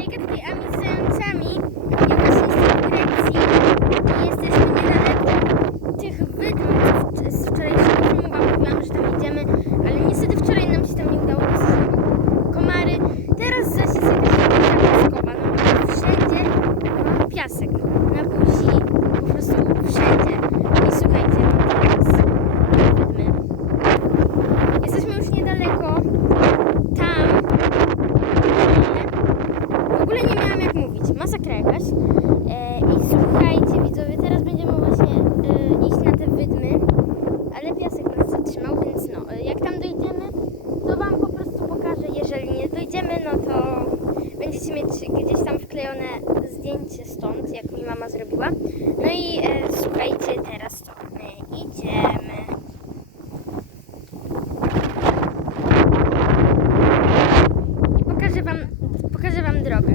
biega tutaj Ami z zającami i jesteśmy niedaleko tych wydm, z wczorajszego filmu wam mówiłam, że tam idziemy, ale niestety wczoraj nam się tam nie udało dosyć bo komary. Teraz zaś jest jakaś taka piaskowa, no wszędzie mam piasek, na buzi, po prostu wszędzie. I słuchajcie, teraz wydmy. Jesteśmy już niedaleko, tam, w ogóle nie miałam jak mówić. Masakra jakaś. E, I słuchajcie, widzowie, teraz będziemy właśnie e, iść na te wydmy, ale piasek nas zatrzymał, więc no, e, jak tam dojdziemy, to Wam po prostu pokażę. Jeżeli nie dojdziemy, no to będziecie mieć gdzieś tam wklejone zdjęcie stąd, jak mi mama zrobiła. No i e, słuchajcie, teraz to my idziemy. I pokażę Wam, pokażę Wam drogę.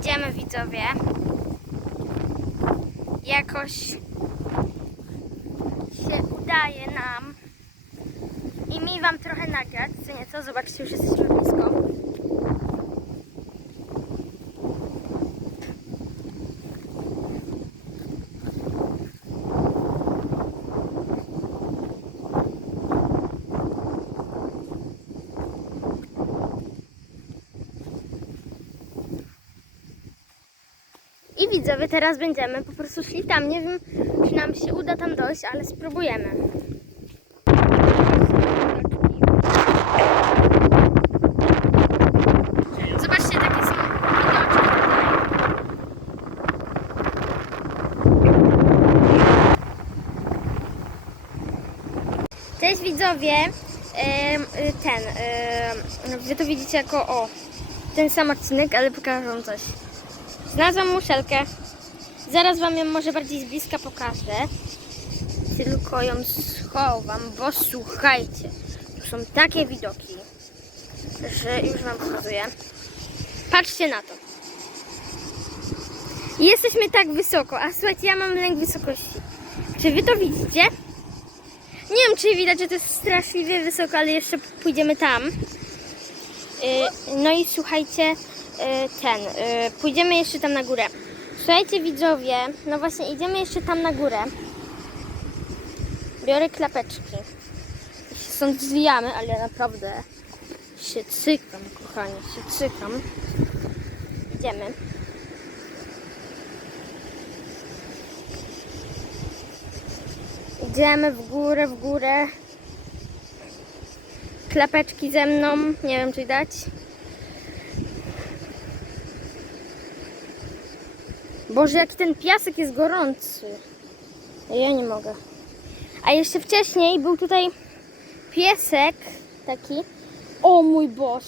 Idziemy widzowie. Jakoś się udaje nam i mi wam trochę nagrać, co nieco. Zobaczcie, już jesteśmy blisko. Widzowie, teraz będziemy po prostu szli tam. Nie wiem, czy nam się uda tam dojść, ale spróbujemy. Zobaczcie, takie są widoczki. Cześć widzowie. Y, Ten, wy to widzicie jako o, ten sam odcinek, ale pokażę wam coś. Znalazłam muszelkę. Zaraz wam ją może bardziej z bliska pokażę. Tylko ją schowam, bo słuchajcie, tu są takie widoki, że już wam pokazuję. Patrzcie na to. Jesteśmy tak wysoko, a słuchajcie, ja mam lęk wysokości. Czy wy to widzicie? Nie wiem, czy widać, że to jest straszliwie wysoko, ale jeszcze pójdziemy tam. Y, No i słuchajcie, ten, y, pójdziemy jeszcze tam na górę. Słuchajcie widzowie, no właśnie idziemy jeszcze tam na górę. Biorę klapeczki. Stąd zwijamy, ale naprawdę się cykam, kochani, się cykam. Idziemy. Idziemy w górę, w górę. Klapeczki ze mną, nie wiem czy dać. Boże, jaki ten piasek jest gorący. Ja nie mogę. A jeszcze wcześniej był tutaj piesek taki. O mój Boż.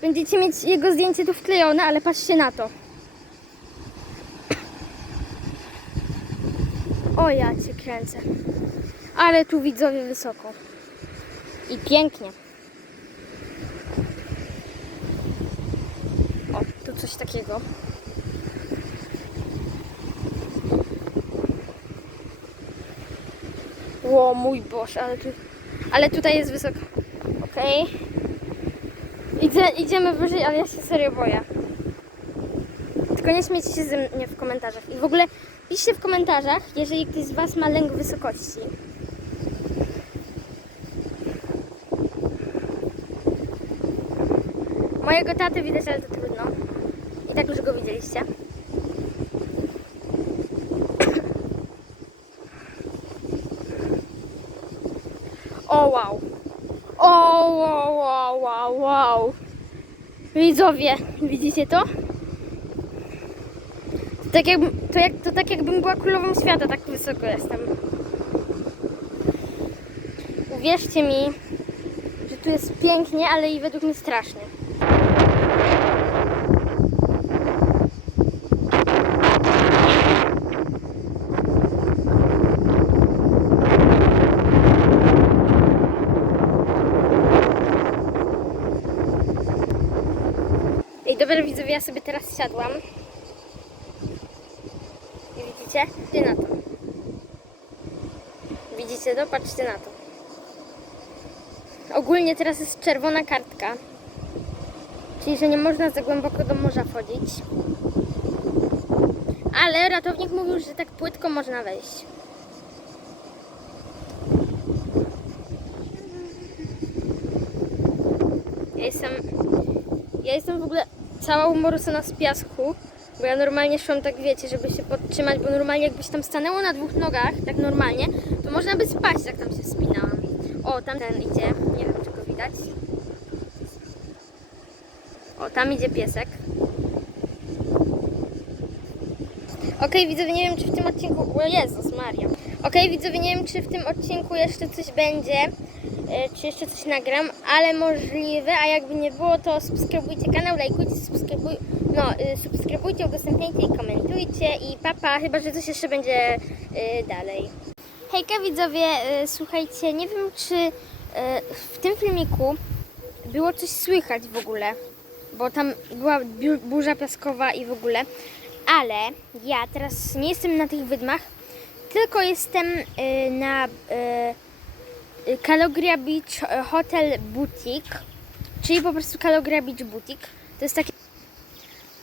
Będziecie mieć jego zdjęcie tu wklejone, ale patrzcie na to. O ja cię kręcę. Ale tu widzowie wysoko. I pięknie. O, tu coś takiego. Ło, mój Boż, ale tu, ale tutaj jest wysoko. Okej. Idzie, idziemy wyżej, ale ja się serio boję. Tylko nie śmiejcie się ze mnie w komentarzach. I w ogóle piszcie w komentarzach, jeżeli ktoś z Was ma lęk wysokości. Mojego taty widać, ale to trudno. I tak już go widzieliście. Wow. O wow, wow, wow, wow. Widzowie, widzicie to? To tak, jakbym, to, jak, to tak jakbym była królową świata, tak wysoko jestem. Uwierzcie mi, że tu jest pięknie, ale i według mnie strasznie. Ja sobie teraz siadłam. I widzicie? Patrzcie na to. Widzicie to? Patrzcie na to. Ogólnie teraz jest czerwona kartka. Czyli, że nie można za głęboko do morza wchodzić. Ale ratownik mówił, że tak płytko można wejść. Ja jestem, ja jestem w ogóle cała umorusona z piasku, bo ja normalnie szłam tak, wiecie, żeby się podtrzymać, bo normalnie jakbyś tam stanęło na dwóch nogach, tak normalnie, to można by spaść, jak tam się spinałam. O, tam ten idzie, nie wiem, czy go widać. O, tam idzie piesek. Okej, widzowie, nie wiem, czy w tym odcinku... O Jezus Maria. Okej, widzowie, nie wiem, czy w tym odcinku jeszcze coś będzie, e, czy jeszcze coś nagram, ale możliwe, a jakby nie było, to subskrybujcie kanał, lajkujcie, subskrybuj... No, y, subskrybujcie, udostępniajcie i komentujcie i papa, chyba, że coś jeszcze będzie y, dalej. Hejka widzowie, y, słuchajcie, nie wiem, czy y, w tym filmiku było coś słychać w ogóle, bo tam była burza piaskowa i w ogóle, ale ja teraz nie jestem na tych wydmach, tylko jestem y, na y, Calogria Beach Hotel Boutique, czyli po prostu Calogria Beach Boutique. To jest taki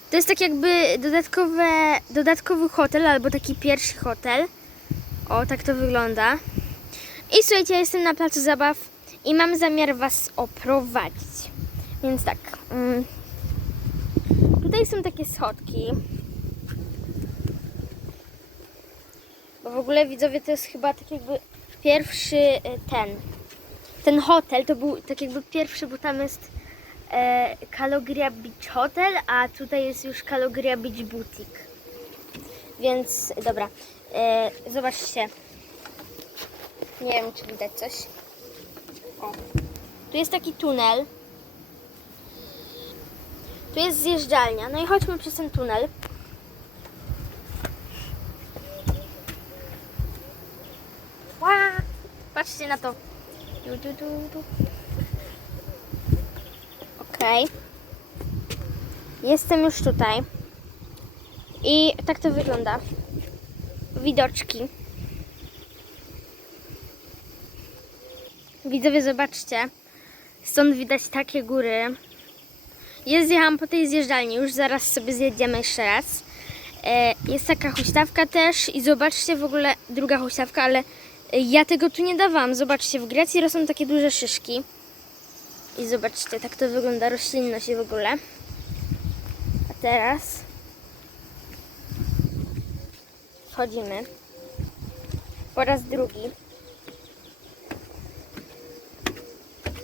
to jest tak jakby dodatkowe, dodatkowy hotel, albo taki pierwszy hotel. O, tak to wygląda. I słuchajcie, ja jestem na placu zabaw i mam zamiar Was oprowadzić. Więc tak. Mm, tutaj są takie schodki. Bo w ogóle widzowie to jest chyba tak jakby pierwszy y, ten. Ten hotel to był tak jakby pierwszy, bo tam jest e, Beach Hotel, a tutaj jest już Calogria Beach Boutique. Więc dobra, e, zobaczcie. Nie wiem, czy widać coś. O. Tu jest taki tunel. Tu jest zjeżdżalnia. No i chodźmy przez ten tunel. Ła! Patrzcie na to. Tu, tu, tu, tu. Jestem już tutaj. I tak to wygląda. Widoczki. Widzowie, zobaczcie. Stąd widać takie góry. Ja zjechałam po tej zjeżdżalni, już zaraz sobie zjedziemy jeszcze raz. E, jest taka huśtawka też i zobaczcie w ogóle druga huśtawka, ale ja tego tu nie dawałam. Zobaczcie, w Grecji rosną takie duże szyszki. I zobaczcie, tak to wygląda roślinność w ogóle. A teraz wchodzimy po raz drugi.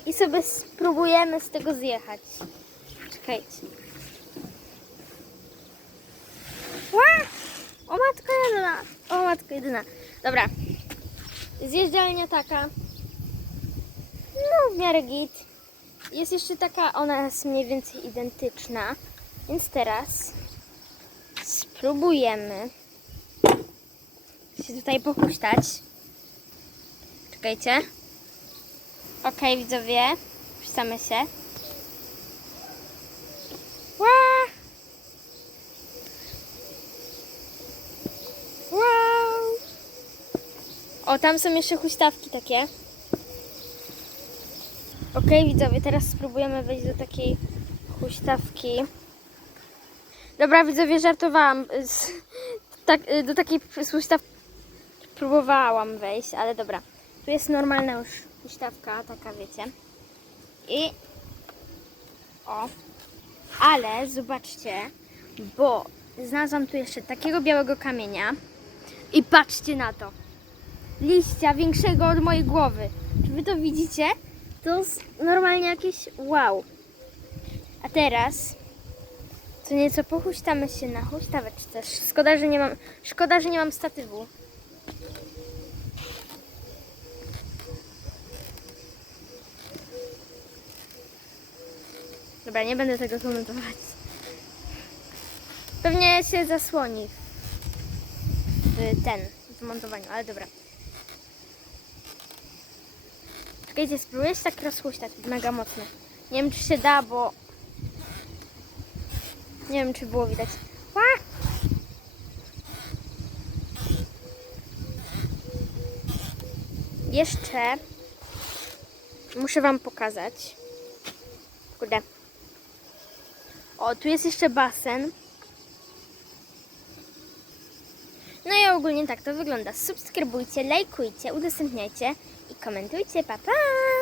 I sobie spróbujemy z tego zjechać. Czekajcie. Ła! O matko jedyna! O matko jedyna. Dobra. Zjeżdżalnia taka. No, w miarę git. Jest jeszcze taka, ona jest mniej więcej identyczna. Więc teraz spróbujemy się tutaj pochuśtać. Czekajcie. Okej, widzowie. Puszczamy się. Ła! Wow! O, tam są jeszcze huśtawki takie. Okej, widzowie, teraz spróbujemy wejść do takiej huśtawki. Dobra, widzowie, żartowałam. Tak, y, do takiej huśtawki próbowałam wejść, ale dobra. Tu jest normalna już huśtawka, taka wiecie. I... O. Ale zobaczcie, bo znalazłam tu jeszcze takiego białego kamienia. I patrzcie na to. Liścia większego od mojej głowy. Czy wy to widzicie? To jest normalnie jakieś wow. A teraz co nieco pochuśtamy się na huśtaweczce. Szkoda, że nie mam, szkoda, że nie mam statywu. Dobra, nie będę tego komentować. Pewnie się zasłoni w ten, w montowaniu, ale dobra. Czekajcie, spróbuję się tak rozhuśtać, mega mocno. Nie wiem, czy się da, bo Nie wiem, czy było widać. Ła! Jeszcze muszę Wam pokazać. Kurde. O, tu jest jeszcze basen. No i ogólnie tak to wygląda. Subskrybujcie, lajkujcie, udostępniajcie komentujcie. Pa, pa!